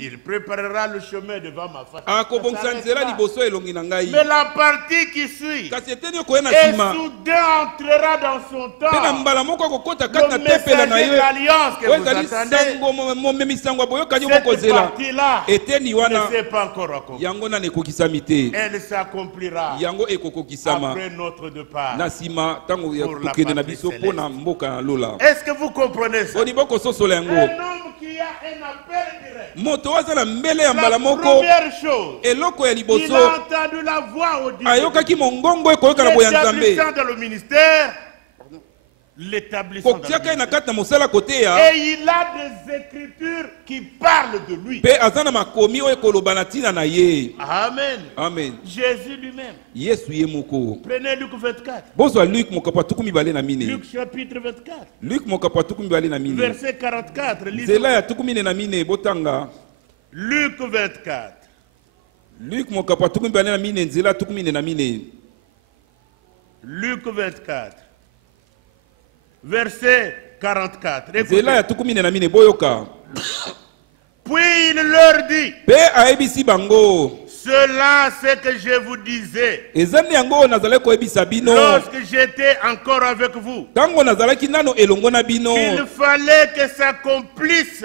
Il préparera le chemin devant ma face. Mais Mais la partie qui suit, et soudain entrera dans son temps le messager de l'alliance que vous attendez. Cette partie-là ne s'est pas encore accomplie. Elle s'accomplira après notre départ pour la patrie céleste. Est-ce que vous comprenez ça? Un homme qui a un appel direct. La première chose, il a entendu la voix au l'établissant dans le ministère, l'établissant dans le ministère. Et il a des écritures qui parlent de lui. Amen. Amen. Jésus lui-même. Prenez Luc 24. Luc chapitre 24. Verset 44. Lisez. Luc 24. Luc 24. Verset 44. Puis il leur dit, cela c'est que je vous disais lorsque j'étais encore avec vous, qu'il fallait que s'accomplisse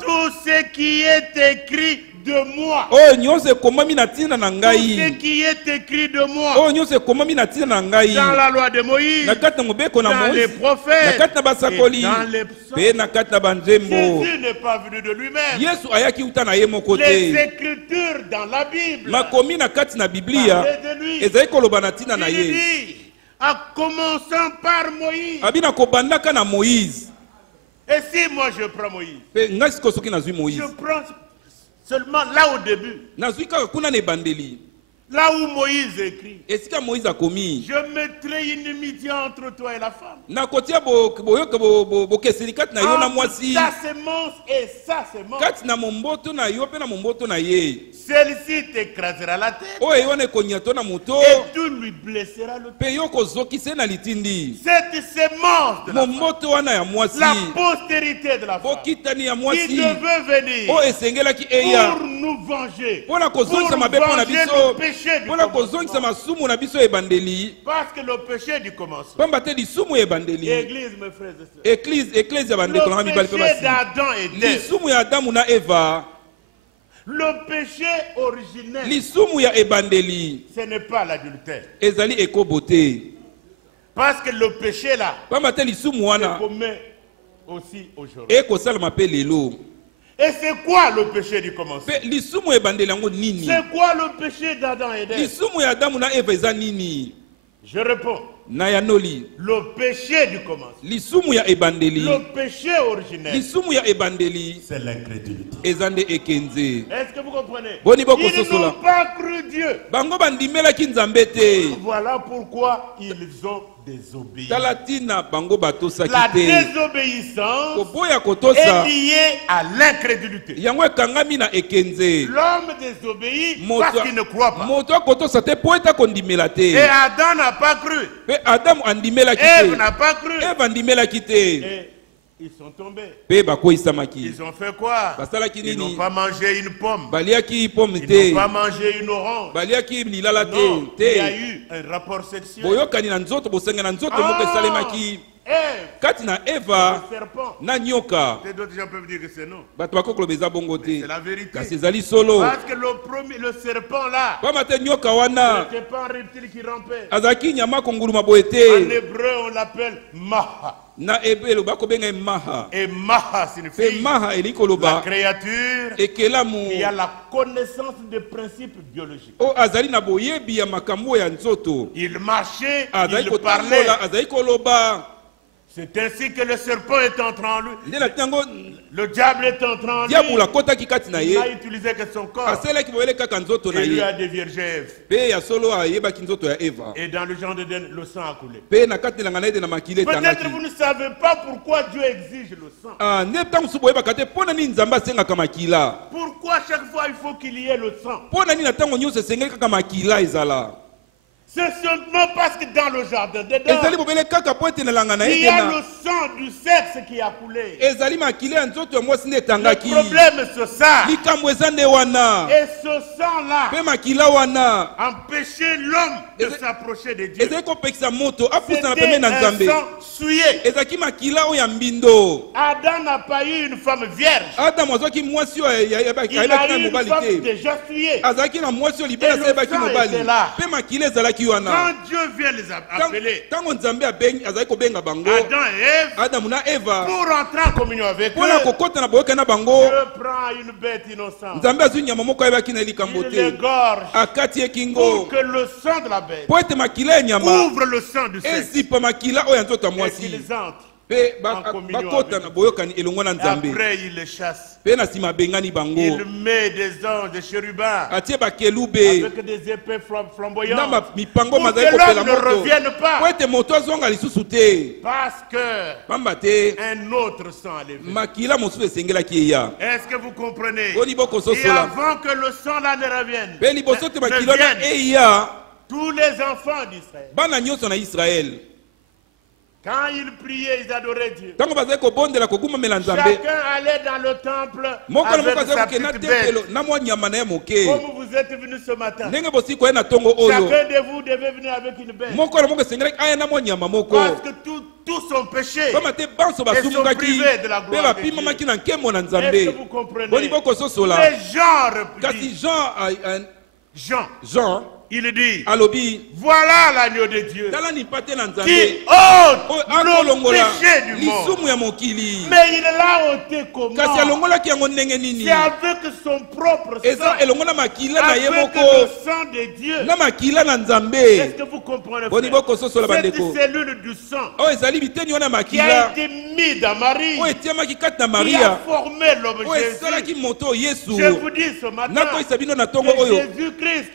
tout ce qui est écrit de moi. Tout ce qui est écrit de moi dans la loi de Moïse, dans les prophètes et dans les psaumes. Jésus n'est pas venu de lui-même. Les écritures dans la Bible parlaient de lui. Il dit, en commençant par Moïse. Et si moi je prends Moïse, je prends seulement là au début. Là où Moïse écrit, je mettrai une inimitié entre toi et la femme. Entre sa sémence et sa sémence. Celle-ci t'écrasera la tête et tu lui blesseras le pied. Cette sémence de la femme, la postérité de la femme, qui devait venir pour nous venger, pour venger le péché du commencement. Parce que le péché du commencement, Église, mes frères et sœurs, le péché d'Adam et d'Ève, le péché originel, ce n'est pas l'adultère. Parce que le péché là, se commet aussi aujourd'hui. Et c'est quoi le péché du commencement? C'est quoi le péché d'Adam et d'Ève? Je réponds. Le péché du commencement, le péché originel, c'est l'incrédulité. Est-ce que vous comprenez? Ils n'ont pas cru Dieu. Voilà pourquoi ils ont désobéi. La désobéissance est liée à l'incrédulité. L'homme désobéit parce qu'il ne croit pas. Et Adam n'a pas cru. Ève n'a pas cru. Et ils sont tombés. Ils ont fait quoi? Ils n'ont pas mangé une pomme. Ils n'ont pas mangé une orange. Non, il y a eu un rapport sexuel. Eva, le serpent. D'autres gens peuvent dire que c'est non. C'est la vérité. Parce que le serpent là, c'était pas un reptile qui rampait. En hébreu, on l'appelle Maha. Et Maha signifie la créature qui a la connaissance des principes biologiques. Il marchait, il parlait. C'est ainsi que le serpent est entré en lui. Le diable est entré en lui. Il n'a utilisé que son corps. Et lui a déviergé Ève. Et dans le genre d'Éden, le sang a coulé. Peut-être vous ne savez pas pourquoi Dieu exige le sang. Pourquoi chaque fois il faut qu'il y ait le sang? C'est seulement parce que dans le jardin d'Éden, il y a le sang du sexe qui a coulé. Le problème c'est ça. Et ce sang-là empêchait l'homme de s'approcher de Dieu. C'était un sang souillé. Adam n'a pas eu une femme vierge. Il a eu une femme déjà souillée. Et le sang était là. Quand Dieu vient les appeler, Adam et Ève, pour rentrer en communion avec eux, Dieu prend une bête innocente. Il l'égorge pour que le sang de la bête ouvre le sang du sexe et qu'ils entrent en communion avec eux. Après il les chasse. Il met des anges, des chérubins avec des épées flamboyantes pour que l'homme ne revienne pas. Parce que un autre sang allait venir. Est-ce que vous comprenez? Et avant que le sang là ne revienne, tous les enfants d'Israël, quand ils priaient, ils adoraient Dieu. Chacun allait dans le temple avec sa petite bête. Comme vous êtes venus ce matin, chacun de vous devait venir avec une bête. Parce que tous sont péchés et sont privés de la gloire de Dieu. Est-ce que vous comprenez? Les Jean, il dit, voilà l'agneau de Dieu qui ôte le péché du monde. Mais il l'a ôté comment? C'est avec son propre sang, avec le sang de Dieu. Est-ce que vous comprenez? Cette cellule du sang qui a été mise dans Marie, qui a formé l'homme Jésus. Je vous dis ce matin que Jésus-Christ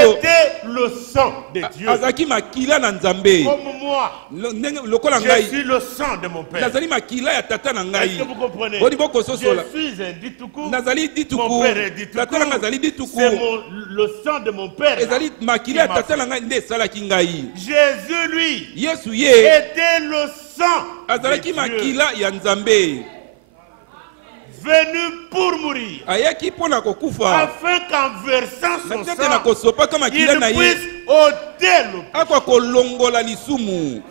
était le sang de Dieu. Comme moi, je suis le sang de mon Père. Est-ce que vous comprenez? Je suis un Dituku, mon Père est Dituku. C'est le sang de mon Père. Jésus, lui, était le sang de Dieu, venu pour mourir, afin qu'en versant son sang, il puisse ôter le péché.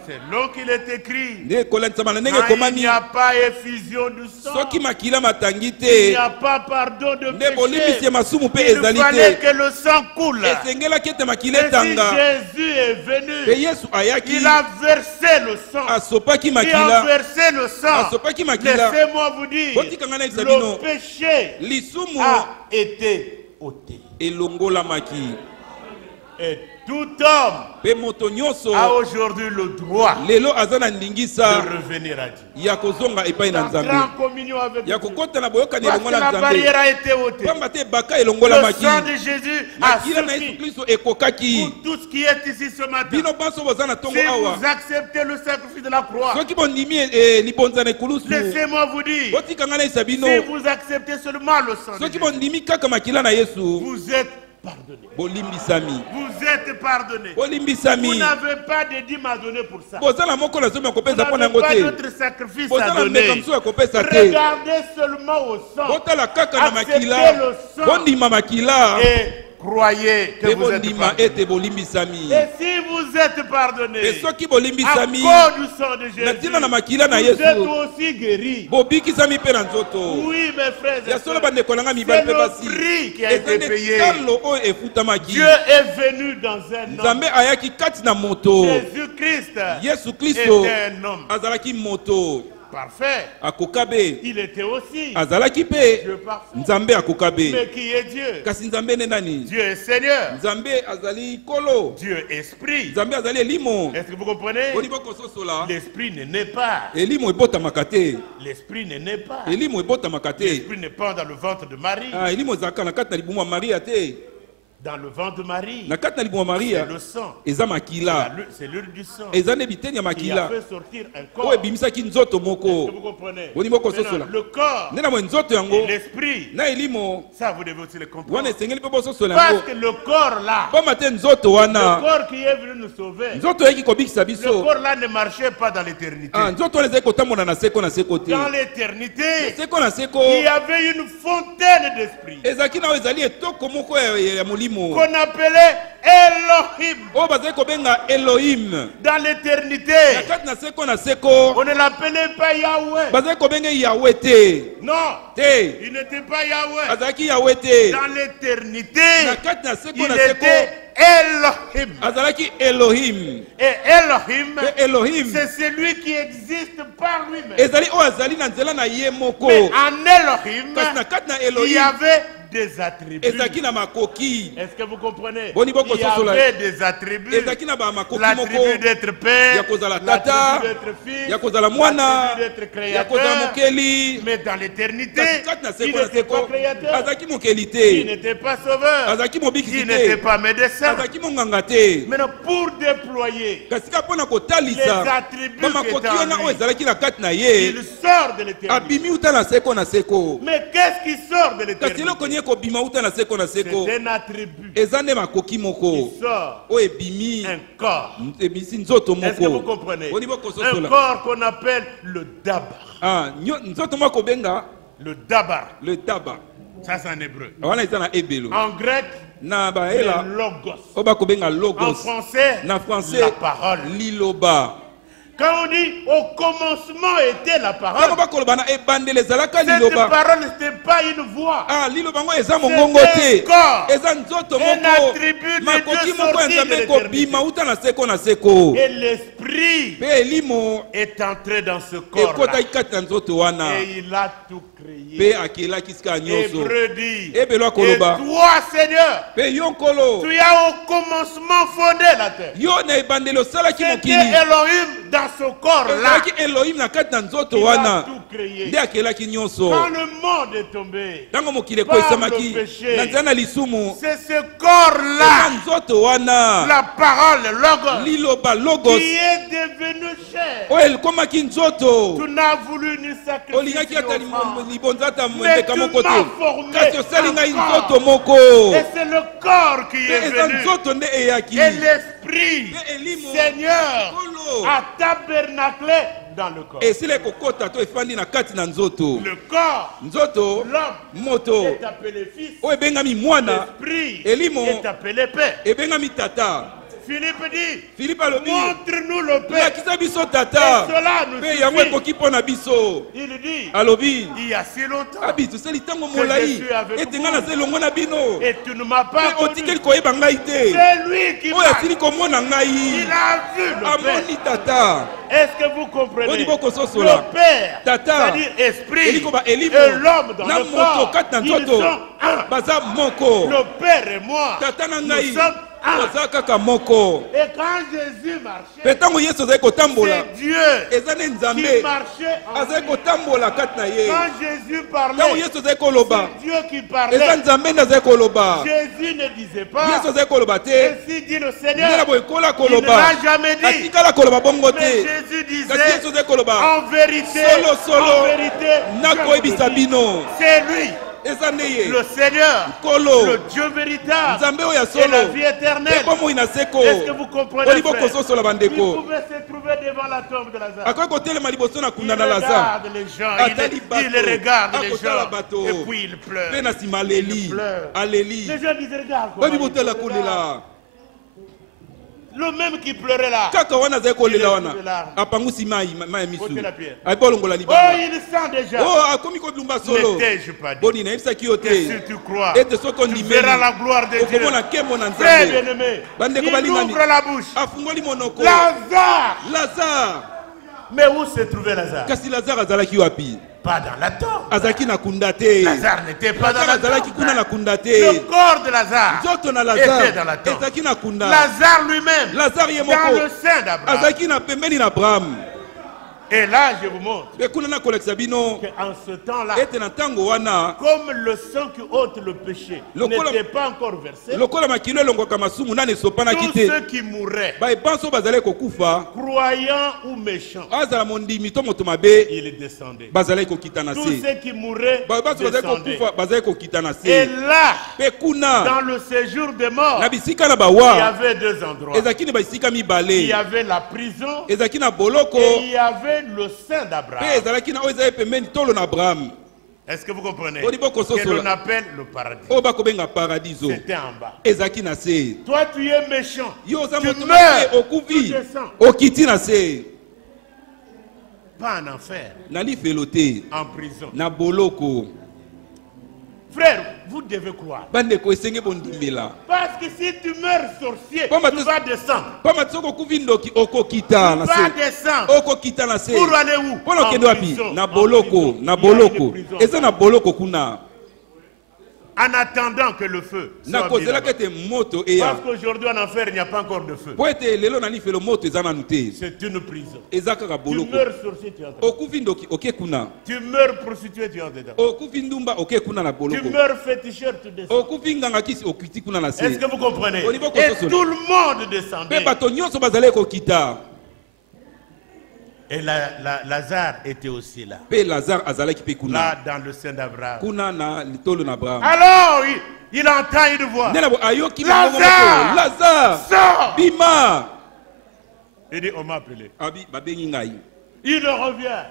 C'est là qu'il est écrit, quand il n'y a pas effusion du sang, il n'y a pas pardon de péché. Il fallait que le sang coule. Et si Jésus est venu, il a versé le sang. Il a versé le sang. Laissez-moi vous dire, le péché a été ôté. Et tout homme a aujourd'hui le droit de revenir à Dieu. D'entrer en communion avec Dieu. Parce que la barrière a été ôtée. Le sang de Jésus a suffi pour tout ce qui est ici ce matin. Si vous acceptez le sacrifice de la croix, laissez-moi vous dire, si vous acceptez seulement le sang de Jésus, vous êtes pardonné. Vous êtes pardonné. Vous n'avez pas de dîme à donner pour ça. Vous n'avez pas d'autre sacrifice à donner. Regardez seulement au sang. Acceptez le sang et croyez que vous êtes pardonné. Et si vous êtes pardonné à cause du sang de Jésus, vous êtes aussi guéris. Oui, mes frères et sœurs, c'est le prix qui a été payé. Dieu est venu dans un homme. Jésus-Christ était un homme parfait. Il était aussi Dieu parfait. Mais qui est Dieu? Dieu est Seigneur. Dieu est Esprit. Est-ce que vous comprenez? L'Esprit ne naît pas. L'Esprit ne naît pas. L'Esprit n'est pas dans le ventre de Marie. Dans le ventre de Marie, c'est le sang, c'est l'huile du sang qui a fait sortir un corps. Est-ce que vous comprenez? Maintenant, le corps et l'esprit, ça vous devez aussi le comprendre. Parce que le corps là, le corps qui est venu nous sauver, le corps là ne marchait pas dans l'éternité. Dans l'éternité, il y avait une fontaine d'esprit qu'on appelait Elohim. Dans l'éternité, on ne l'appelait pas Yahweh. Non, il n'était pas Yahweh. Dans l'éternité, il était Elohim. Et Elohim, c'est celui qui existe par lui-même. Mais en Elohim, il y avait des attributs. Est-ce que vous comprenez? Il y avait des attributs. L'attribut d'être père, l'attribut d'être fils, l'attribut d'être créateur. Mais dans l'éternité, il n'était pas créateur, il n'était pas sauveur, il n'était pas médecin. Maintenant, pour déployer les attributs il sort de l'éternité. Mais qu'est-ce qui sort de l'éternité? C'est un attribut qui sort un corps. Est-ce que vous comprenez? Un corps qu'on appelle le dabar. Le dabar. Ça c'est en hébreu. En grec, le logos. En français, la parole. Quand on dit au commencement était la parole, cette parole n'était pas une voix. C'était un corps, un attribut de Dieu sorti de l'éternité. Et l'esprit est entré dans ce corps-là. Et il a tout créé. Hébreu dit, et toi Seigneur, tu as au commencement fondé la terre. C'était Elohim dans ce corps-là. Il a tout créé. Quand le monde est tombé par le péché, c'est ce corps-là, la parole, le logos, qui est devenu chair. Tu n'as voulu ni sacrifier mais tu m'as formé un corps. Et c'est le corps qui est venu. Et l'esprit, Seigneur, a tabernaclé dans le corps. Le corps, l'homme est appelé fils. L'esprit est appelé père. Philippe dit, montre-nous le Père. Et cela nous suffit. Il dit, il y a si longtemps que je suis avec vous et tu ne m'as pas connu. C'est lui qui m'a. Il a vu le Père. Est-ce que vous comprenez? Le Père, c'est-à-dire esprit, et l'homme dans le corps, ils sont un. Le Père et moi, nous sommes un. Et quand Jésus marchait, c'est Dieu qui marchait en lui. Quand Jésus parlait, c'est Dieu qui parlait. Jésus ne disait pas, ainsi dit le Seigneur, il ne l'a jamais dit. Mais Jésus disait, en vérité, c'est lui. Le Seigneur, le Dieu véritable et la vie éternelle. Est-ce que vous comprenez, frère? Il pouvait se trouver devant la tombe de Lazare. Il regarde les gens, il regarde les gens, et puis il pleure. Il pleure. Les gens disent, regarde comment il le même qui pleurait là. Il sent déjà. Ne t'ai-je pas dit que si tu crois, tu verras la gloire de Dieu. Frère bien-aimé, il ouvre la bouche. Lazare. Mais où se trouvait Lazare? Pas dans la tombe. Lazare n'était pas dans la tombe. Le corps de Lazare était dans la tombe. Lazare lui-même, dans le sein d'Abraham. Et là, je vous montre qu'en ce temps-là, comme le sang qui ôte le péché n'était pas encore versé, tous ceux qui mouraient, croyants ou méchants, ils descendaient. Tous ceux qui mouraient descendaient. Et là, dans le séjour des morts, il y avait deux endroits. Il y avait la prison et il y avait le sein d'Abraham. Est-ce que vous comprenez? Que l'on appelle le paradis. C'était en bas. Toi, tu es méchant. Tu meurs. Tu descends. Pas en enfer. En prison. Frère, vous devez croire. Parce que si tu meurs sorcier, tu vas descendre. Tu vas descendre. Pour aller où? En prison. En attendant que le feu soit mis. Parce qu'aujourd'hui en enfer, il n'y a pas encore de feu. C'est une prison. Tu meurs sorcier, tu es dedans. Tu meurs prostituée, tu es dedans. Tu meurs féticheur, tu descends. Est-ce que vous comprenez? Et tout le monde descendait. Et Lazare était aussi là. Là, dans le sein d'Abraham. Alors, il entend une voix. Lazare, sors. Il dit, on m'a appelé. Il revient.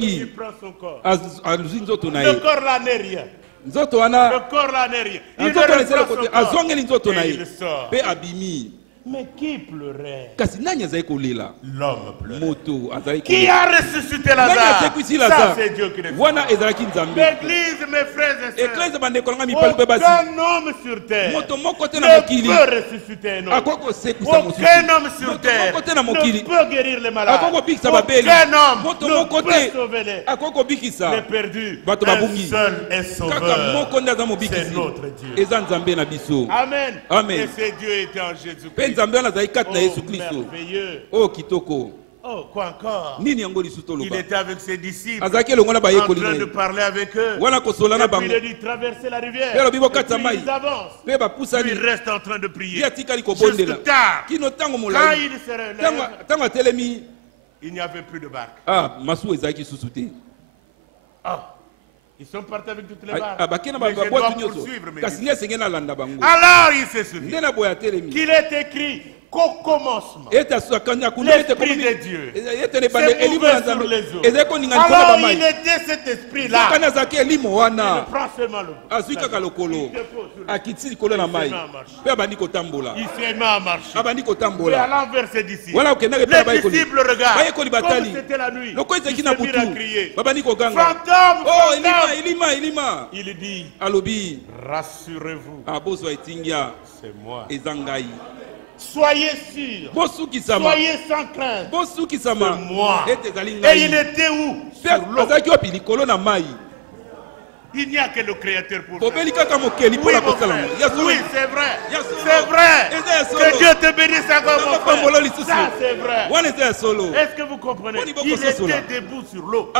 Il prend son corps. Le corps là n'est rien. Le corps là n'est rien. Il reprend son corps. Et il sort. Mais qui pleurait? L'homme pleurait. Qui a ressuscité Lazare? Ça, c'est Dieu qui le fait. L'église, mes frères et sœurs, aucun homme sur terre ne peut ressusciter un homme. Aucun homme sur terre ne peut guérir les malades. Aucun homme ne peut sauver les perdus. Un seul est sauveur. C'est notre Dieu. Amen. Et c'est Dieu était en Jésus-Christ. Oh, merveilleux. Oh, quoi encore? Il était avec ses disciples, en train de parler avec eux. Et puis il a dit traverser la rivière. Et puis ils avancent. Puis il reste en train de prier. Jusque tard, quand il se relève, il n'y avait plus de barque. Ils sont partis avec toutes les barques. Mais je dois poursuivre mes disciples. Alors il s'est souvenu qu'il est écrit qu'au commencement, l'Esprit de Dieu s'est ouvert sur les eaux. Alors il était cet esprit-là. Il prend seulement le colo. Il s'est mis à marcher. Et allant vers ses disciples. Les disciples regardent. Comme c'était la nuit, ils se mirent à crier. Fantôme, fantôme. Il dit, rassurez-vous, c'est moi. Soyez sûrs, soyez sans crainte, c'est moi. Et il était où? Sur l'eau. Il n'y a que le Créateur pour ça. Oui, c'est vrai. C'est vrai. Que Dieu te bénisse encore, mon frère. Ça, c'est vrai. Est-ce que vous comprenez? Il était debout sur l'eau.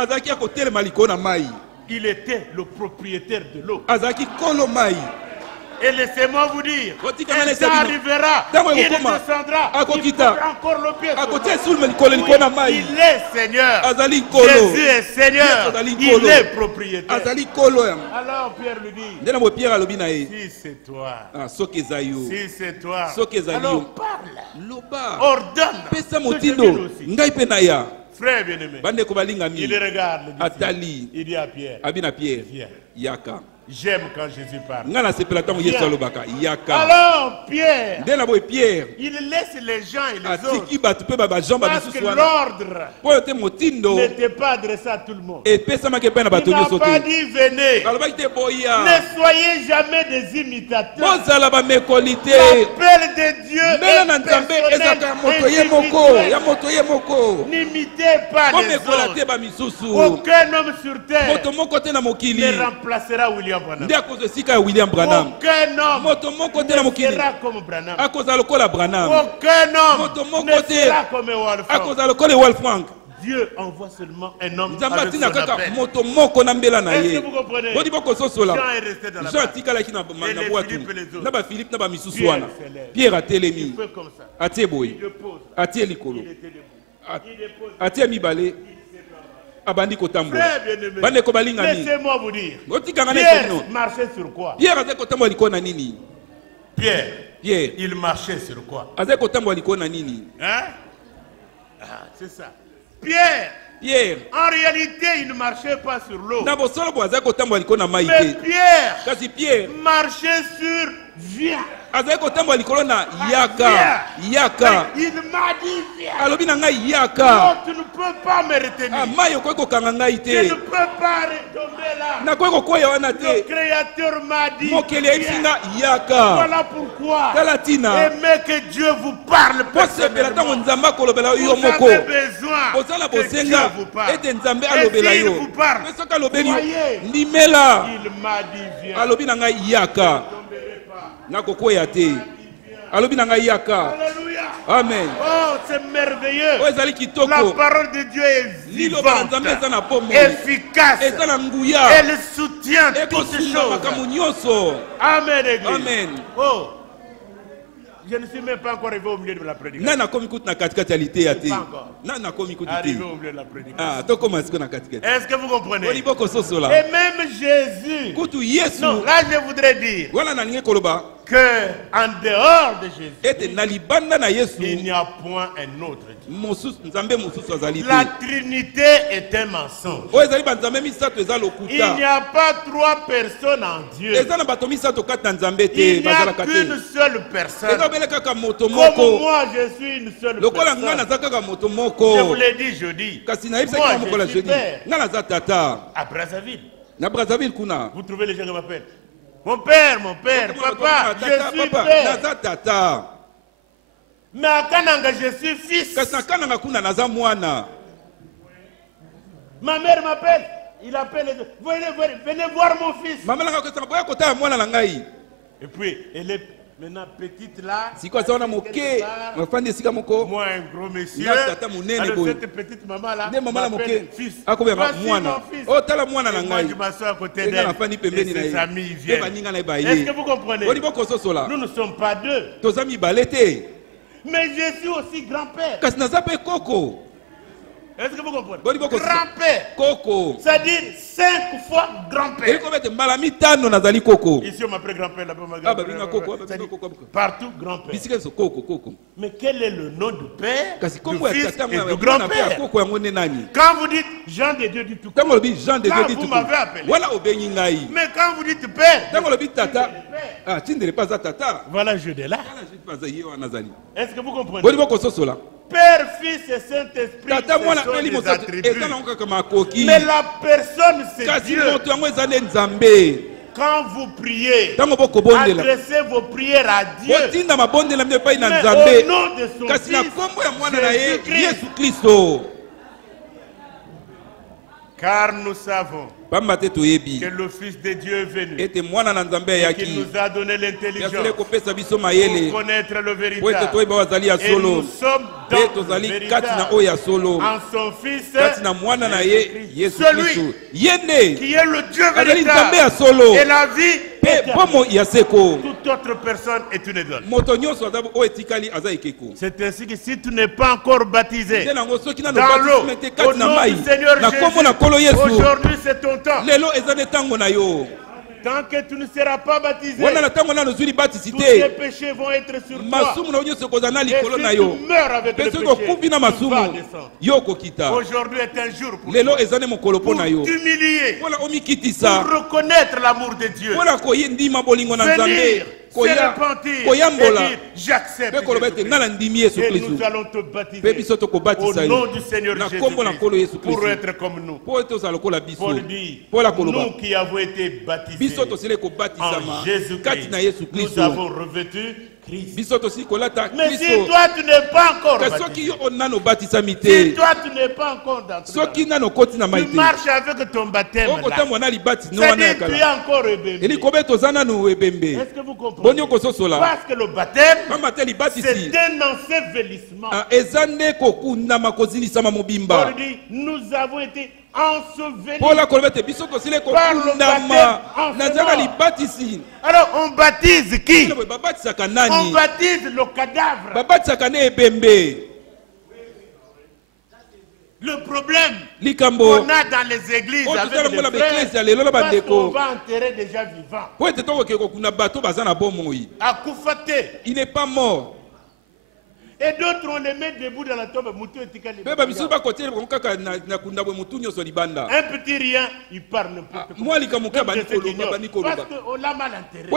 Il était le propriétaire de l'eau. Et laissez-moi vous dire, un temps arrivera, il descendra, il fera encore le pied sur l'eau. Oui, il est Seigneur. Jésus est Seigneur. Il est propriétaire. Alors Pierre lui dit, si c'est toi, si c'est toi, alors parle, ordonne que je vienne aussi. Frère bien-aimé, il regarde le disciple. Il dit à Pierre, viens. J'aime quand Jésus parle. Alors Pierre, il laisse les gens et les autres parce que l'ordre n'était pas adressé à tout le monde. Il n'a pas dit venez. Ne soyez jamais des imitateurs. L'appel de Dieu est personnel. N'imitez pas les autres. Aucun homme sur terre ne remplacera William. Aucun homme ne sera comme Branham. Aucun homme ne sera comme Wolfgang. Dieu envoie seulement un homme Nzambe avec son atina kaka appel. moto moko na mbela na Est-ce ye. que vous comprenez? Bodi boko sosola. Jean est resté dans la Jean barque. atikalaki na Et les boatu. Philippe et les autres. Na ba Philippe na ba misusu Pierre wana. se lève. Pierre Il atelemi. fait comme ça. Atie boy. Il dépose. Atie likolo. Il était debout. Il dépose. Atie mibale. Abandi kotambola. Frère bien-aimé, Bande ko balingani. laissez-moi vous dire. Otikanga na Pierre ekono. marchait sur quoi? Pierre azali kotambola liko na nini? Pierre, Pierre il marchait sur quoi? azali kotambola liko na nini? Hein? Ah, c'est ça. Pierre, Pierre en réalité, il ne marchait pas sur l'eau. na bosolo bo azali kotambola liko na mai Mais te. Pierre Kasi Pierre marchait sur viens. azali kotambola likolo na yaka. Yaka. Il m'a dit viens. Alobi na ngai Non, yaka. tu ne peux pas me retenir. Ah, mai okoki kokanga ngai Je te. ne peux pas retomber là. Nakoki kokwea wana Le te. Créateur m'a dit Mokeli ayebisi viens. nga yaka. Voilà pourquoi Tala tina. aimez que Dieu vous parle Posepela ntango personnellement. Nzambe akolobela yo Vous moko. avez besoin Kozala que Dieu bosenga vous parle. ete Nzambe Et alobela s'il yo. vous parle, Mais soki alobeli yo voyez, ndimela. il m'a dit viens. Alobi na ngai yaka. Nakokwea te. Alobi na ngai yaka. Alléluia. Amen. Oh, c'est merveilleux. Oyo ezali La kitoko. parole de Dieu est Liloba na vivante, Nzambe eza na pomoi. efficace. Eza na nguya. Elle soutient toutes ces Ekosunga choses. makambo nyonso. Amen, Église. Amen. Oh, je ne suis même pas encore arrivé au milieu de la prédication. Nani akomi kutu na katikati ya liteya te? Pas encore. Nani akomi kutu te? Arrivé au milieu de la prédication. Ah, tokoma siko na katikati. Est-ce que vous comprenez? Oli boko sosola. Et même Jésus. Kutu Yesu. Non, là je voudrais dire Wana na ninge koloba. que en dehors de Jésus, Ete na libanda na il Yesu. n'y a point un autre Dieu. Mosusu Nzambe mosusu azali La te. Trinité est un mensonge. Oyo ezali banzambe misato eza Il n'y lokuta. a pas trois personnes en Dieu. Eza na bato misato kati na Nzambe te Il n'y a bazalaka qu'une te. seule personne. Eza obele kaka moto Comme moko. moi, je suis une seule Lokola nga personne. naza kaka moto Je moko. vous l'ai dit jeudi. Kasi nayebisaki Moi, mwa mokola je suis jeudi. père. Nga naza tata. À Brazzaville. Na Brazzaville kuna. Vous trouvez les gens qui m'appellent. Mon père, papa, je suis père. Naza tata. Mais à Kananga, je suis fils. Kasi na kananga kuna naza mwana. Ma mère m'appelle. Il appelle les deux. Venez voir mon fils. Mama nanga kasa boya kota mwana na ngai. Et puis, elle est maintenant petite là. Siko aza wana moke. Mafandi esika moko. Moi, un gros monsieur. Nga tata munene Alors, boye. cette petite maman là. Nde mama na m'appelle moke. fils. Akobera Voici mwana. mon fils. Oh tala mwana na Et moi, ngai. je m'assois à côté Nga d'elle. nafandi Et pembeni na ses ye. amis Pe viennent. baninga na ye Est-ce que baye. vous comprenez? Oli boko sosola. Nous ne sommes pas deux. Toza mibale te. Mais je suis aussi grand-père. Kasi naza pe koko. Est-ce que vous comprenez? Boli boko Grand-père. Koko. C'est-à-dire 5 fois grand-père. Eliko bete mbala mitano nazali koko. Ici, on m'appelle grand-père, là-bas, on Ah, bah, binga koko, bah, C'est-à-dire binga koko. partout, grand-père. Bisika so koko. Mais quel est le nom du père, Kasi du kombo ya fils tata et mwa du ya mwana pe ya grand-père? koko yango nde nani? Quand vous dites Jean de Dieu du tout, Tango lobi Jean de Là, Dieu vous dituku. m'avez appelé. Wala obengi ngai. mais quand vous dites père, Tango lobi tata. Ah, tindele pas za tata. voilà, je l'ai là. Kana jitu pas ye wana zali. Est-ce que vous comprenez? Boli boko sosola. Père, Fils et Saint-Esprit, Tata mwana ce sont eli des mosato attributs. eza na kaka makoki. Mais la personne, c'est Kasi Dieu. moto yango eza nde Nzambe. Quand vous priez, Tango boko bondela. adressez vos prières à Dieu. Botinda mabondela mne pai na Mais Nzambe. au nom de son Kasi na Fils, kombo ya mwana na ye Jésus-Christ. Yesu Kristo. Car nous savons Pamba te toyebi. que le Fils de Dieu est venu Ete mwana na Nzambe et ayaki. qu'il nous a donné Yasile l'intelligence kopesa biso pour mayele. connaître le Po ete véritable. toyeba wazali ya Et solo. nous sommes Pe dans le tozali kati na véritable oyo ya solo. en son Fils, Kati na mwana na ye Yesu Kristo. celui Yende qui est le Dieu azali Nzambe ya véritable solo. et la vie Pe éternelle. pomo ya seko. Toute autre personne est une idole. Moto nyonso aza oyo etikali aza ekeko. C'est ainsi que si tu n'es pas encore baptisé Nde nango soki nano dans l'eau, baptisme te au kati na nom mai. du Seigneur Na kombo na kolo Jésus, Yesu. aujourd'hui c'est ton temps. Lelo eza ne tango na yo. Tant que tu ne seras pas baptisé, Wana na tango nano zuli batisi tous tes te. péchés vont être sur toi. Masumu na yo nyonso ekozala na Et likolo na si yo. tu meurs avec Pe le soki péché, okufi na tu vas masumu descendre. yo okokita. Aujourd'hui est un jour pour Lelo toi. eza ne mokolo mpo Pour na yo. t'humilier, Mpona omikitisa. pour reconnaître l'amour de Dieu. Mpona koyindima bolingo na Venir, Nzambe. se repentir et Koyambola. dire j'accepte Pe koloba ete Jésus-Christ. nga na ndimi Yesu Et Kristo. nous allons te Pe baptiser biso au tokobatisa nom yo. du Seigneur Na kombo na kolo Jésus-Christ Yesu pour Kristo. être comme nous. Po ete ozala lokola biso. Paul dit, Pola koloba. nous qui avons été baptisés Biso tosili en kobatisama kati Jésus-Christ, na Yesu nous Kristo. avons revêtu Christ. Mais si toi tu n'es pas encore baptisé, si toi tu n'es pas encore dans tu marches avec ton baptême là, c'est-à-dire tu es encore ébébé. Est-ce que vous comprenez? Parce que le baptême, c'est un ensevelissement. On dit, nous avons été ensevelis par le baptême. Alors on baptise qui? On baptise le cadavre. Le problème qu'on a dans les églises avec les frères, parce qu'on va enterrer déjà vivant. Il n'est pas mort. Et d'autres, on les met debout dans la tombe. Un petit rien, il parle n'importe quoi. Parce qu'on l'a mal enterré.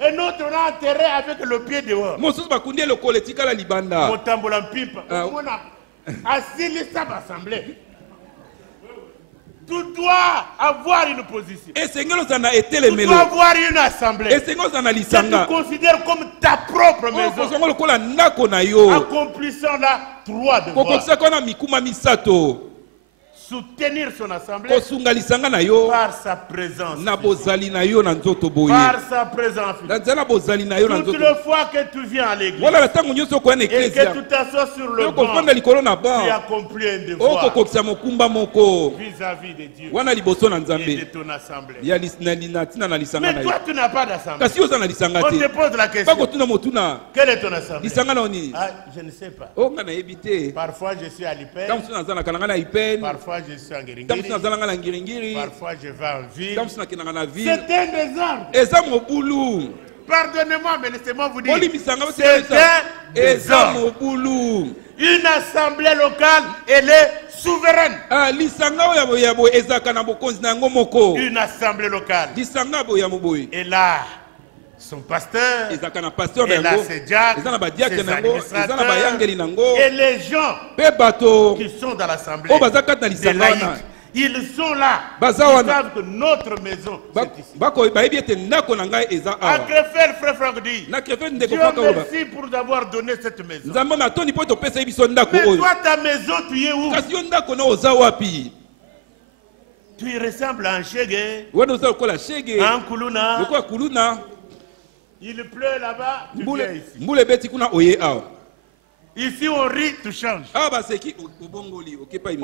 Et notre on a enterré avec le pied dehors. Tu dois avoir une position. Tu dois avoir une assemblée que tu considères comme ta propre maison. Accomplissant là 3 devoirs. Soutenir son assemblée par sa présence. Par sa présence. Toute le fois que tu viens à l'église et que tu t'assois sur le banc, tu accomplis un devoir vis-à-vis de Dieu et de ton assemblée. Mais toi tu n'as pas d'assemblée. On te pose la question. Quelle est ton assemblée? Ah, je ne sais pas. Parfois je suis à l'IPEN. Parfois je suis en Ngiringiri. Parfois je vais en ville. C'est un désordre. Pardonnez-moi, mais laissez-moi vous dire. C'est un désordre. Une assemblée locale, elle est souveraine. Une assemblée locale. Et là, son pasteur, et là ses diacres, ses administrateurs, et les gens qui sont dans l'assemblée, des laïcs, ils sont là, ils savent que notre maison, c'est ici. Agrefel, frère Franck dit, Dieu merci pour avoir donné cette maison. Mais toi, ta maison, tu es où? Tu ressembles à un Chege, à un Kuluna. Il pleut là-bas, tu viens ici. Ici on rit, tu changes. On ne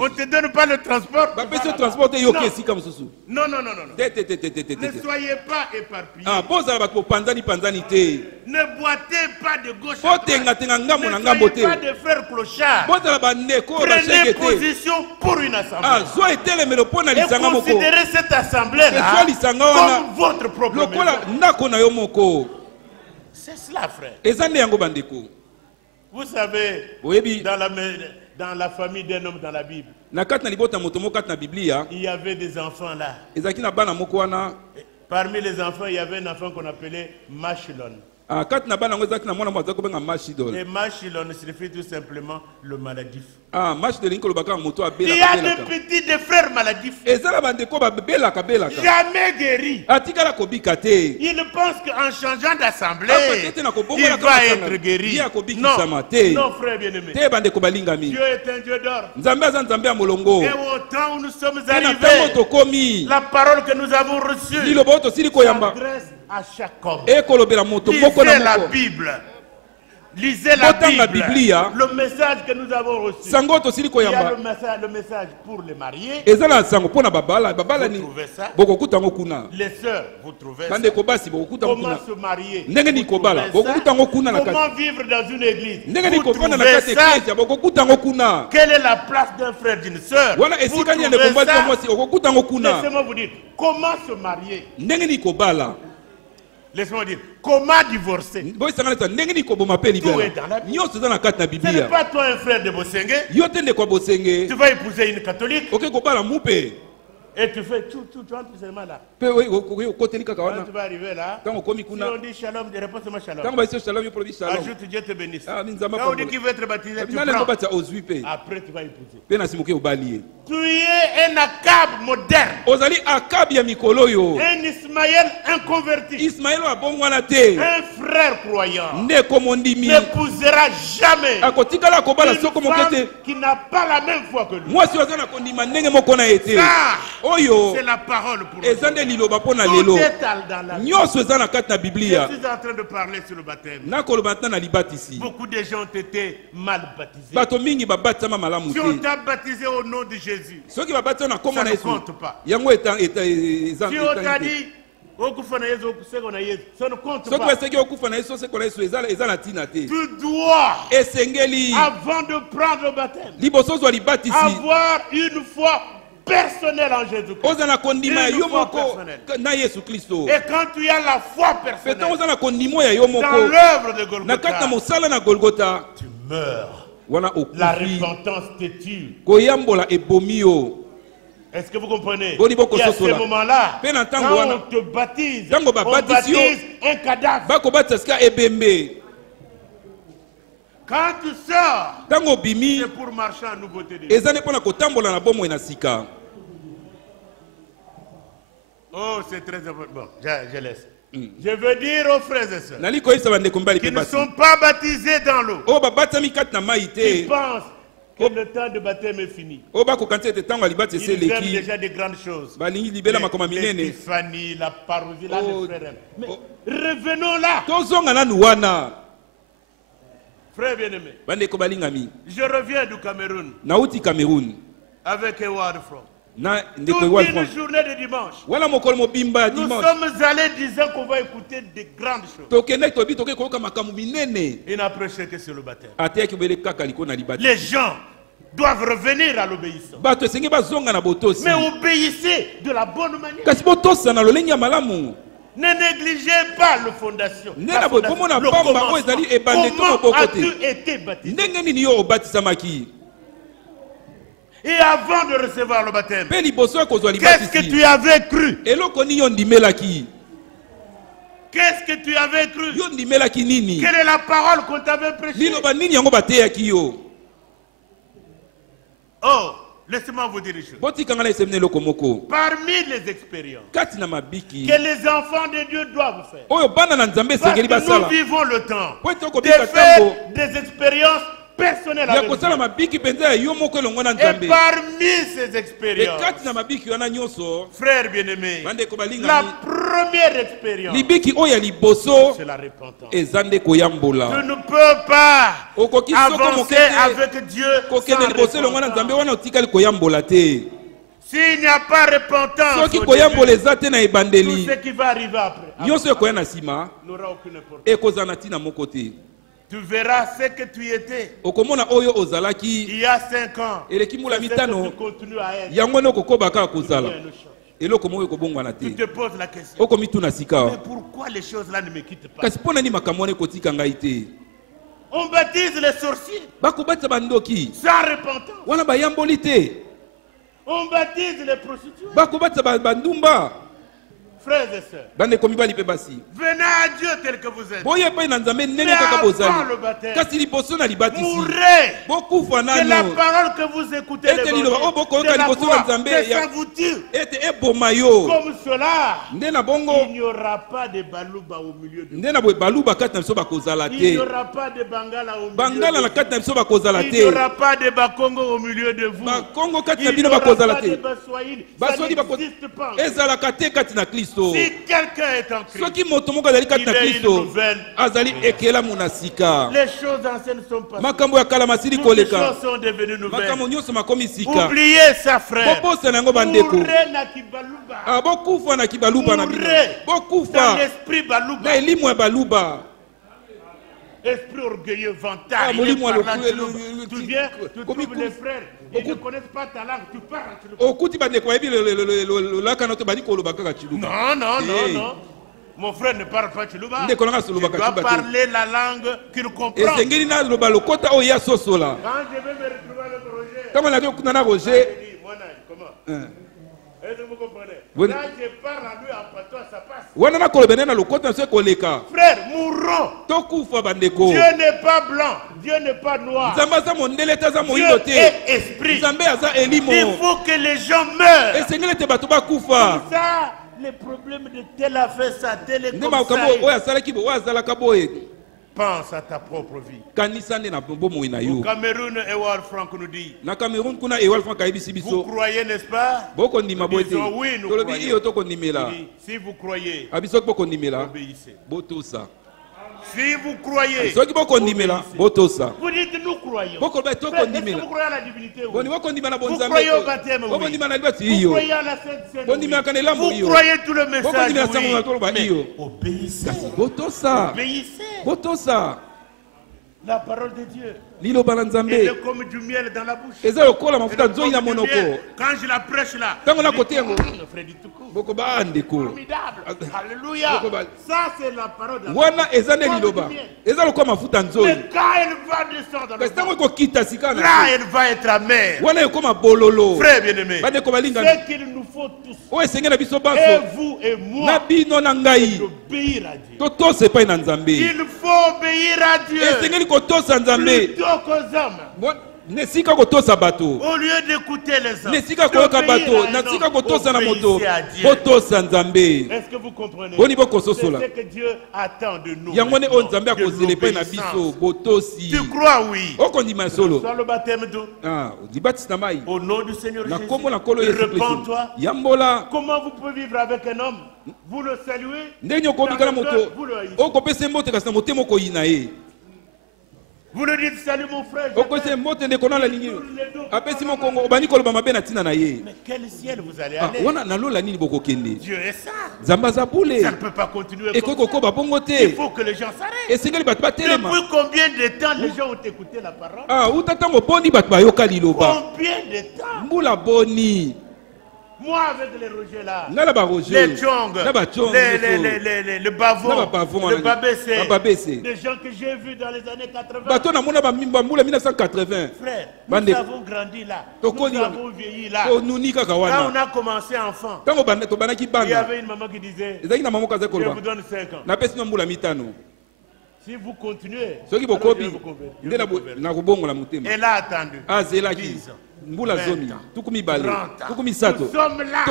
te donne pas le transport. Non. Ne soyez pas éparpillés. Ne boitez pas de gauche à droite. Ne soyez pas de frères clochards. Prenez position pour une assemblée. Et considérez cette assemblée-là comme votre propre maison. C'est cela, frère. Vous savez, dans la famille d'un homme dans la Bible, il y avait des enfants là. Parmi les enfants, il y avait un enfant qu'on appelait Machelon. Et Machelon signifie tout simplement le maladif. Il y a des petits des frères maladifs. Jamais guéris. Ils pensent qu'en changeant d'assemblée, il va être guéri. Non, frère bien-aimé. Dieu est un Dieu d'ordre. Et au temps où nous sommes arrivés, la parole que nous avons reçue s'adresse à chaque homme. Lisez la Bible. Lisez la Bible, le message que nous avons reçu. Il y a le message pour les mariés. Vous trouvez ça? Les sœurs, vous trouvez ça? Comment se marier? Vous trouvez ça? Comment vivre dans une église? Vous trouvez ça? Quelle est la place d'un frère, d'une sœur? Vous trouvez ça? Laissez-moi vous dire, comment se marier? Laisse-moi dire, comment divorcer? Tout est dans la Bible. Ce n'est pas toi un frère de Bosenge. Tu vas épouser une catholique. Et tu fais tout, tu entres seulement là. Quand tu vas arriver là, si on dit shalom, je réponds seulement shalom. Ajoute Dieu te bénisse. Quand on dit qu'il veut être baptisé, tu prends. Après tu vas épouser. Tu es un Akab moderne. Un Ismaël inconverti. Un frère croyant n'épousera jamais une femme qui n'a pas la même foi que lui. Ça, c'est la parole pour nous. Tout est dans la Bible. Je suis en train de parler sur le baptême. Beaucoup de gens ont été mal baptisés. Si on t'a baptisé au nom de Jésus, ça ne compte pas. Si on t'a dit ça ne compte pas. Tu dois, avant de prendre le baptême, avoir une foi personnelle en Jésus-Christ. Et quand tu as la foi personnelle dans l'œuvre de Golgotha, tu meurs. La repentance te tue. Est-ce que vous comprenez? Et à ce moment-là, quand on te baptise, on baptise un cadavre. Quand tu sors, c'est pour marcher en nouveauté de vie. Oh, c'est très important. Bon, je laisse. Je veux dire aux frères et sœurs qui ne sont pas baptisés dans l'eau, qui pensent que le temps de baptême est fini. Ils aiment déjà des grandes choses. L'épiphanie, la parousie, là, les frères. Mais revenons là. Frère bien-aimé, je reviens du Cameroun avec Edward Frank. Toute une journée de dimanche, nous sommes allés disant qu'on va écouter des grandes choses. Il n'a prêché que sur le baptême. Les gens doivent revenir à l'obéissance. Mais obéissez de la bonne manière. Ne négligez pas la fondation. Comment as-tu été baptisé? Et avant de recevoir le baptême, qu'est-ce que tu avais cru? Qu'est-ce que tu avais cru? Quelle est la parole qu'on t'avait prêchée? Oh, laissez-moi vous dire une chose. Parmi les expériences que les enfants de Dieu doivent faire, parce que nous vivons le temps de faire des expériences personnelles avec Dieu. Et parmi ces expériences, frères bien-aimés, la première expérience, c'est la repentance. Tu ne peux pas avancer avec Dieu sans repentance. S'il n'y a pas repentance, tout ce qui va arriver après n'aura aucune importance. Tu verras ce que tu étais il y a 5 ans. C'est ce que tu continues à être. Tu te poses la question. Mais pourquoi les choses là ne me quittent pas? On baptise les sorciers sans repentance. On baptise les prostituées. Frères et sœurs, venez à Dieu tel que vous êtes. Mais avant le baptême, mourrez. Que la parole que vous écoutez de la foi, que ça vous tue. Comme cela, il n'y aura pas de balouba au milieu de vous. Il n'y aura pas de bangala au milieu de vous. Il n'y aura pas de bakongo au milieu de vous. Il n'y aura pas de baswahili. Ça n'existe pas. Si quelqu'un est en Christ, il est une nouvelle. Les choses anciennes sont passées. Toutes les choses sont devenues nouvelles. Oubliez ça, frère. Mourrez dans l'esprit balouba. Esprit orgueilleux, vantard. Tu viens, tu trouves les frères. Ils ne connaissent pas ta langue, tu parles. Non. Mon frère ne parle pas Chiluba. Il doit parler la langue qu'il comprend. Quand je vais me retrouver avec Roger, il dit, comment? comprenez? Là, je parle à lui en patois, ça passe. Frère, mourons. Dieu n'est pas blanc, Dieu n'est pas noir. Dieu est esprit. Il faut que les gens meurent. Comme ça, les problèmes de tel a fait ça, tel est comme ça. Pense à ta propre vie. Au Cameroun, Ewal Franck nous dit. Vous croyez, n'est-ce pas? Nous disons oui, nous croyons. Si vous croyez, obéissez. Si vous croyez, vous dites nous croyons. Vous croyez à la divinité, oui. Vous croyez au baptême, oui. Vous croyez à la Sainte Seine, oui. Vous croyez tout le message, oui. Mais obéissez. Obéissez. La parole de Dieu. Elle est comme du miel dans la bouche. Quand je la prêche là, formidable. Alléluia. Ça c'est la parole de Dieu. Mais quand elle va descendre là, elle va être amère. Frère bien-aimé, c'est qu'il nous faut tous, et vous et moi, d'obéir à Dieu. Il faut obéir à Dieu plutôt qu'aux hommes. Au lieu d'écouter les hommes, obéissez à Dieu. Est-ce que vous comprenez? C'est ce que Dieu attend de nous. Tu crois, oui. Soit le baptême d'eau. Au nom du Seigneur Jésus, répands-toi. Comment vous pouvez vivre avec un homme? Vous le saluez, vous le haïssez. Vous le dites, salut mon frère. Mais quel ciel vous allez aller? Dieu est ça. Ça ne peut pas continuer comme ça. Il faut que les gens s'arrêtent. Depuis combien de temps les gens ont écouté la parole? Combien de temps? Moi avec les rogers là, les tchongs, le bavon, le babessé, des gens que j'ai vus dans les années 80. Frère, nous avons grandi là, nous avons vieilli là. Quand on a commencé enfant, il y avait une maman qui disait, je vous donne 5 ans. Si vous continuez, elle a attendu 10 ans. Nous sommes là.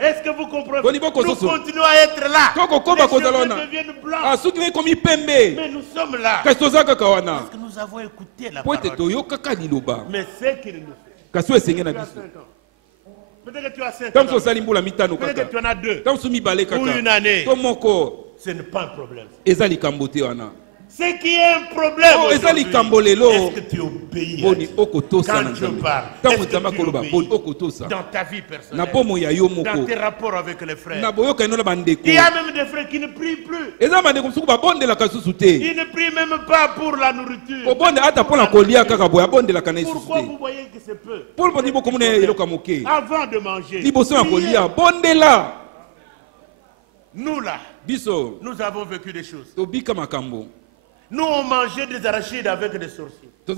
Est-ce que vous comprenez? Nous continuons à être là. Les cheveux deviennent blancs. Mais nous sommes là. Parce que nous avons écouté la parole. Mais c'est qu'il nous fait. Peut-être que tu as 5 ans. Peut-être que tu en as 2. Ou une année. Ce n'est pas un problème. Ce qui est un problème aujourd'hui, est-ce que tu obéis à Dieu? Quand je parle, est-ce que tu obéis dans ta vie personnelle, dans tes rapports avec les frères? Il y a même des frères qui ne prient plus. Ils ne prient même pas pour la nourriture. Pourquoi vous voyez que c'est peu? Avant de manger, nous là, nous avons vécu des choses. Nous, on mangeait des arachides avec des sorciers. Eux, ils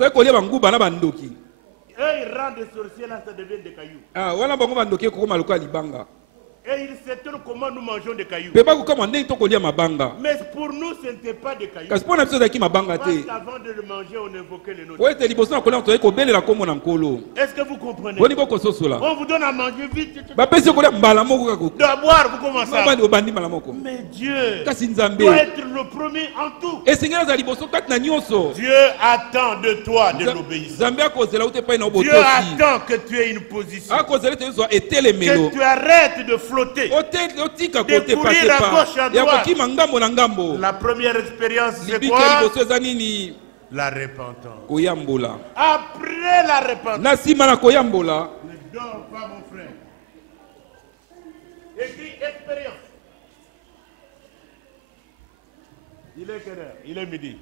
rendent des sorciers, là, ça devient des cailloux. Et ils s'étonnent comment nous mangeons des cailloux. Mais pour nous, ce n'était pas des cailloux. Parce qu'avant de le manger, on invoquait le nom de Dieu. Est-ce que vous comprenez? On vous donne à manger vite. De boire, vous commencez à boire. Mais Dieu doit être le premier en tout. Dieu attend de toi de l'obéissance. Dieu attend que tu aies une position. Que tu arrêtes de flotter. De courir à gauche, à droite. La première expérience, c'est quoi? La repentance. Après la repentance. Ne dors pas, mon frère. Écris expérience. Il est quelle heure? Il est midi.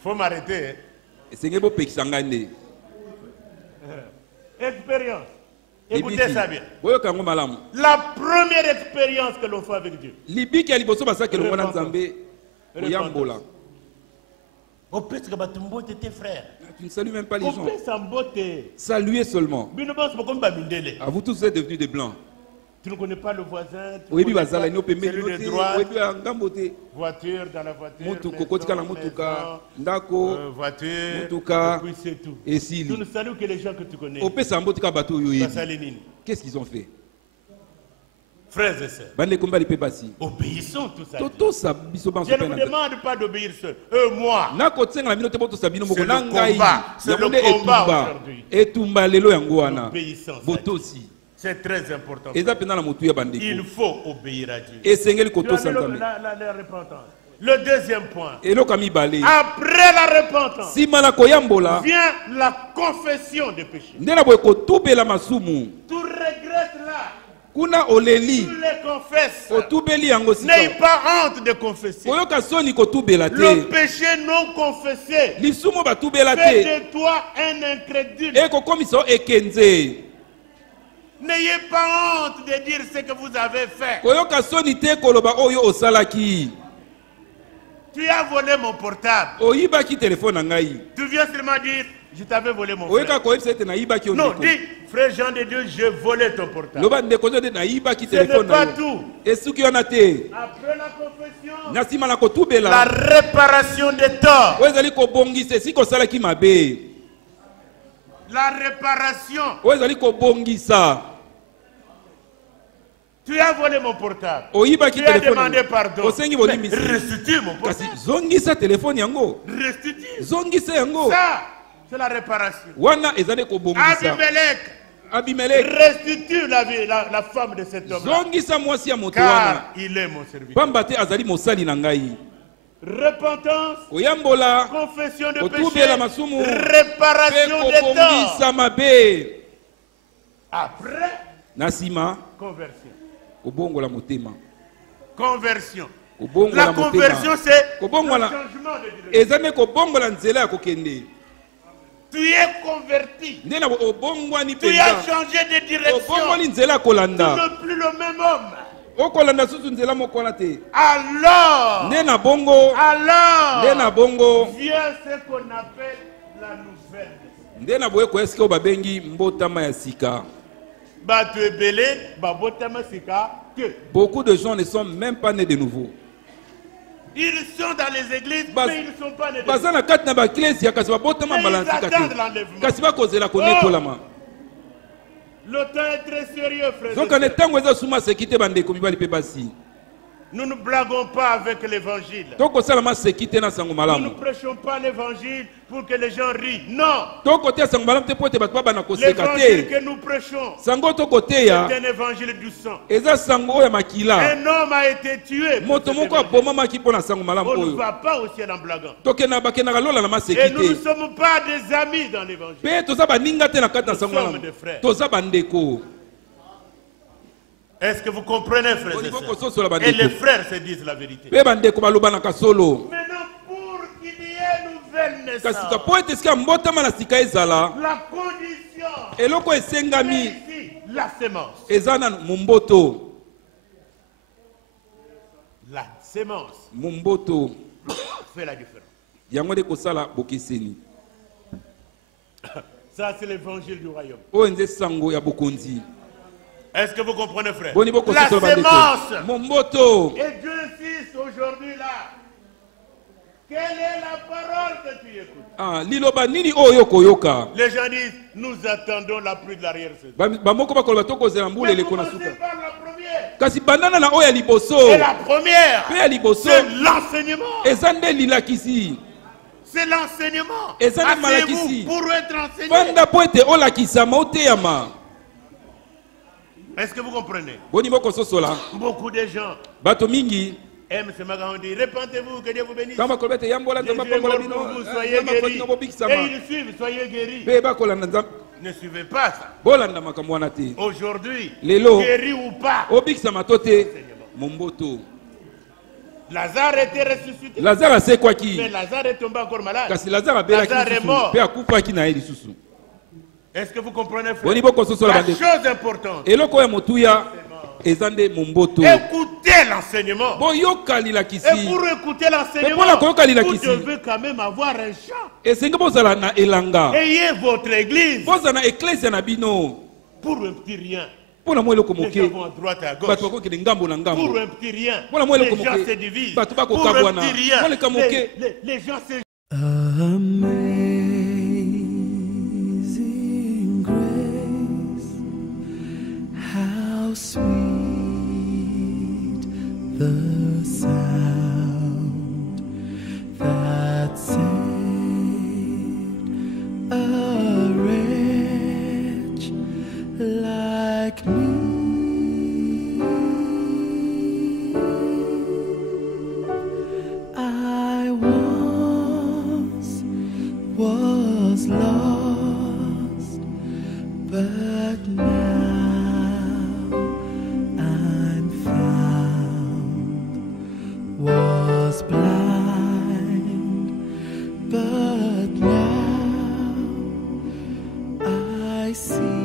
Faut m'arrêter. Expérience. Écoutez ça bien. La première expérience que l'on fait avec Dieu. Repentance. Au pète que batumbo tes frères. Tu ne salues même pas les gens. Saluez seulement. À vous tous, vous êtes devenus des blancs. Tu ne connais pas le voisin, celui de droite, voiture dans la voiture, et puis c'est tout. Tu ne salues que les gens que tu connais. Qu'est-ce qu'ils ont fait? Frères et sœurs, obéissons tous à Dieu. Je ne vous demande pas d'obéir seul. Moi, c'est le combat aujourd'hui. Obéissons à Dieu. C'est très important. Il faut obéir à Dieu. Tu as mis la repentance. Le deuxième point. Après la repentance, vient la confession des péchés. Tu regrettes là. Tu les confesses. N'aie pas honte de confesser. Le péché non confessé fait de toi un incrédule. N'ayez pas honte de dire ce que vous avez fait. Tu as volé mon portable. Tu viens seulement dire, je t'avais volé mon frère. Non, dis, frère Jean de Dieu, j'ai volé ton portable. Ce n'est pas tout. Après la confession, la réparation des torts. La réparation. Tu as volé mon portable. Tu as demandé pardon. Restitue mon portable. Restitue. Ça, c'est la réparation. Abimelech restitue la femme de cet homme. Car il est mon serviteur. Repentance, confession de péché, réparation des torts. Après, conversion. Conversion. La conversion, c'est le changement de direction. Tu es converti. Tu as changé de direction. Tu n'es plus le même homme. Alors vient ce qu'on appelle la nouvelle. Beaucoup de gens ne sont même pas nés de nouveau. Ils sont dans les églises, mais ils ne sont pas nés de nouveau. Ils attendent l'enlèvement. Le temps est très sérieux, frère. Nous ne blaguons pas avec l'évangile. Nous ne prêchons pas l'évangile pour que les gens rient. Non. L'évangile que nous prêchons, c'est un évangile du sang. Un homme a été tué. On ne va pas au ciel en blaguant. Et nous ne sommes pas des amis dans l'évangile. Nous sommes des frères. Est-ce que vous comprenez, frères et sœurs? Et les frères se disent la vérité. Maintenant, pour qu'il y ait une nouvelle naissance, la condition, c'est ici, la sémence. La sémence fait la différence. Ça, c'est l'évangile du royaume. Est-ce que vous comprenez, frère? La sémence. Et Dieu insiste aujourd'hui là. Quelle est la parole que tu écoutes? Les gens disent, nous attendons la pluie de l'arrière-saison. Mais commencez par la première. Et la première, c'est l'enseignement. C'est l'enseignement. Asseyez-vous pour être enseigné. Est-ce que vous comprenez? Beaucoup de gens aiment ce matin, on dit répentez-vous, que Dieu vous bénisse. Vous, soyez guéris. Et ils suivent, soyez guéris. Ne suivez pas ça. Aujourd'hui, guéri ou pas, Lazare était ressuscité. Mais Lazare est tombé encore malade. Lazare est mort. Est-ce que vous comprenez, frère? La chose importante, écoutez l'enseignement. Et pour écouter l'enseignement, vous devez quand même avoir un chant. Ayez votre église. Pour un petit rien. Les gens vont à droite et à gauche. Pour un petit rien, les gens se divisent. Pour un petit rien, les gens se... Amazing grace, how sweet the sound that saved a wretch like me. I was lost, but now I'm found. Was blind, but now I see.